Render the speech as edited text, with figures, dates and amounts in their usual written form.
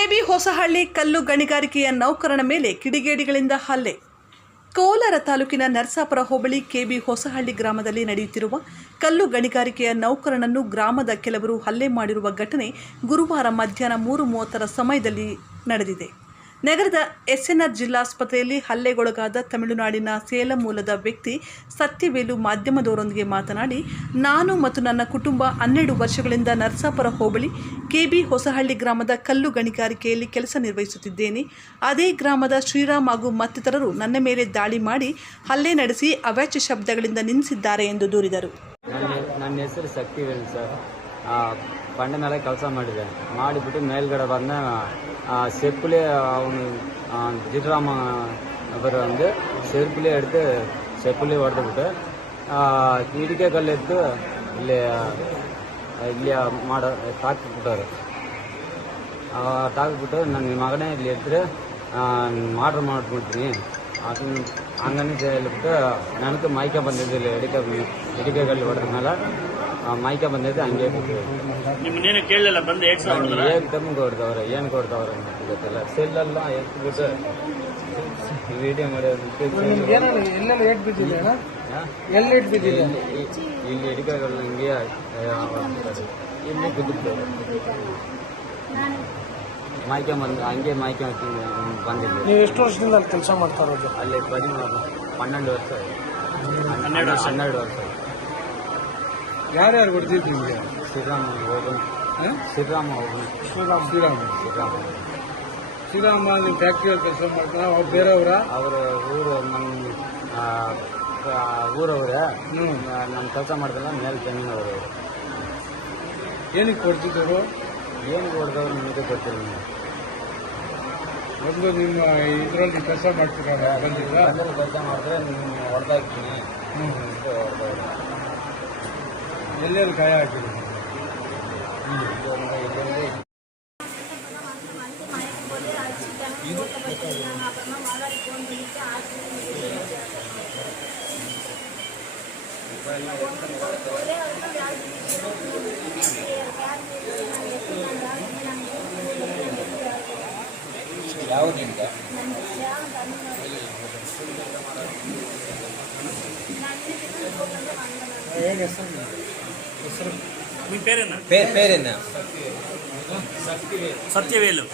KB Hosahalli ಕಲ್ಲು ಗಣಿಗಾರಿಕೆಯ ನೌಕರನ ಮೇಲೆ ಕಿಡಿಗೇಡಿಗಳಿಂದ ಹಲ್ಲೆ. ಕೋಲಾರ ತಾಲೂಕಿನ ನರಸಾಪುರ ಹೋಬಳಿ ಕೆಬಿ ಹೊಸಹಳ್ಳಿ ಗ್ರಾಮದಲ್ಲಿ ನಡೆಯುತ್ತಿರುವ ಕಲ್ಲು ಗಣಿಗಾರಿಕೆಯ ನೌಕರನನ್ನು ಗ್ರಾಮದ ಕೆಲವರು ಹಲ್ಲೆ ಮಾಡಿರುವ ಘಟನೆ ಗುರುವಾರ ಮಧ್ಯಾಹ್ನ 3:30 ಸಮಯದಲ್ಲಿ ನಡೆದಿದೆ. ನಗರದ ಎಸ್ಎನ್ಆರ್ ಜಿಲ್ಲಾಸ್ಪತ್ರೆಯಲ್ಲಿ ಹಲ್ಲೆಗೊಳಗಾದ ತಮಿಳುನಾಡಿನ ಸೇಲಂ ಮೂಲದ ವ್ಯಕ್ತಿ ಸತ್ಯವೇಲು ಮಾಧ್ಯಮದವರೊಂದಿಗೆ ಮಾತನಾಡಿ, ನಾನು ಮತ್ತು ನನ್ನ ಕುಟುಂಬ 12 ವರ್ಷಗಳಿಂದ ನರಸಾಪುರ ಹೋಬಳಿ ಕೆಬಿ ಹೊಸಹಳ್ಳಿ ಗ್ರಾಮದ ಕಲ್ಲು ಗಣಿಗಾರಿಕೆಯಲ್ಲಿ ಕೆಲಸ ನಿರ್ವಹಿಸುತ್ತಿದ್ದೇನೆ. ಅದೇ ಗ್ರಾಮದ ಶ್ರೀರಾಮ್ ಹಾಗೂ ಮತ್ತಿತರರು ನನ್ನ ಮೇಲೆ ದಾಳಿ ಮಾಡಿ ಹಲ್ಲೆ ನಡೆಸಿ ಅವಾಚ್ಯ ಶಬ್ದಗಳಿಂದ ನಿಂದಿಸಿದ್ದಾರೆ ಎಂದು ದೂರಿದರು. ನನ್ನ ಹೆಸರು ಸತ್ಯವೇಲು ಸರ್. ಬಂಡೆ ಮೇಲೆ ಕೆಲಸ ಮಾಡಿಬಿಟ್ಟು ಮೇಲ್ಗಡೆ ಬಂದ செப்புலே அவனு ஜிட்ராம அவர் வந்து செருப்புலேயே எடுத்து செப்புலேயே ಹೊಡೆದುಬಿಟ್ಟು ಇಡಿಕೆ ಕಲ್ಲು ಎತ್ತು ಇಲ್ಲಿ ತಾಕಿಬಿಟ್ಟವ್ರು. ತಾಕಿಬಿಟ್ಟು ನನ್ನ ಮಗನೇ ಇಲ್ಲಿ ಎತ್ತರೆ ಮಾಡ್ರ್ ಮಾಡ್ಬಿಡ್ತೀನಿ ಅದನ್ನು ಹಂಗನೇ ಹೇಳಿಬಿಟ್ಟು ನನಗೆ ಮೈಕೆ ಬಂದಿದ್ದಿಲ್ಲ. ಇಡಿಕೆ ಕಲ್ಲು ಹೊಡೆದ ಮೇಲೆ ಮೈಕೆ ಬಂದೈತೆ. ಹಂಗೆ ನಿಮ್ಮನ್ನೇನು ಕೇಳಲಿಲ್ಲ? ಬಂದು ಏಕ್ದಮ್ ಕೊಡ್ತಾವ್ರೆ. ಏನು ಕೊಡ್ತಾವ್ರೆ ಅಂತ ಗೊತ್ತಿಲ್ಲ. ಸೆಲ್ಲೆಲ್ಲ ಎತ್ಬಿಟ್ಟು ವಿಡಿಯೋ ಮಾಡೋದಕ್ಕೆ ಇಲ್ಲಿ ಹಿಡಿಕೆಗಳು ಹಿಂಗೆ ಇಲ್ಲಿ ಬಿದ್ದಿರ್ತವೆ. ಮೈಕೆ ಬಂದು ಹಂಗೆ ಮೈಕೆ ಬಂದಿದ್ದೆ. ನೀವು ಎಷ್ಟು ವರ್ಷದಿಂದ ಅಲ್ಲಿ ಕೆಲಸ ಮಾಡ್ತಾ ಇರೋದು? ಅಲ್ಲಿ 12 ವರ್ಷ, 12 ವರ್ಷ. ಯಾರ್ಯಾರು ಹೊಡೆದಿದ್ದು ನಿಮಗೆ? ಶ್ರೀರಾಮ ಹೋಗೋಣ. ಶ್ರೀರಾಮ ನೀವು ಫ್ಯಾಕ್ಟ್ರಿಯಲ್ಲಿ ಕೆಲಸ ಮಾಡ್ತಾರ? ಅವ್ರು ಬೇರೆಯವರ? ಅವರ ಊರು ನಮ್ಮ ಊರವ್ರೆ. ನಮ್ಮ ಕೆಲಸ ಮಾಡ್ದಲ್ಲ ಮೇಲೆ ಜಮೀನವರು. ಏನಕ್ಕೆ ಕೊಡ್ತಿದ್ರು? ಏನಕ್ಕೆ ಹೊಡೆದವ್ರು ನಿಮಗೆ ಗೊತ್ತಿಲ್ಲ. ಮೊದಲು ನಿಮ್ಮ ಇದರಲ್ಲಿ ಕೆಲಸ ಮಾಡ್ತೀರ? ಬಂದಿಲ್ಲ ಕೆಲಸ ಮಾಡಿದ್ರೆ ನೀವು ಹೊಡೆದಾಕ್ತೀನಿ. ಎಲ್ಲೆಲ್ಲಿ ಗಾಯ ಹಾಕಿದ್ರು? ಯಾವುದಿಂದ? ಏನು ಹೆಸರು? ನಿಮ್ಮ ಪೇರೇನ? ಪೇರೇನ? ಸತ್ಯವೇಲು.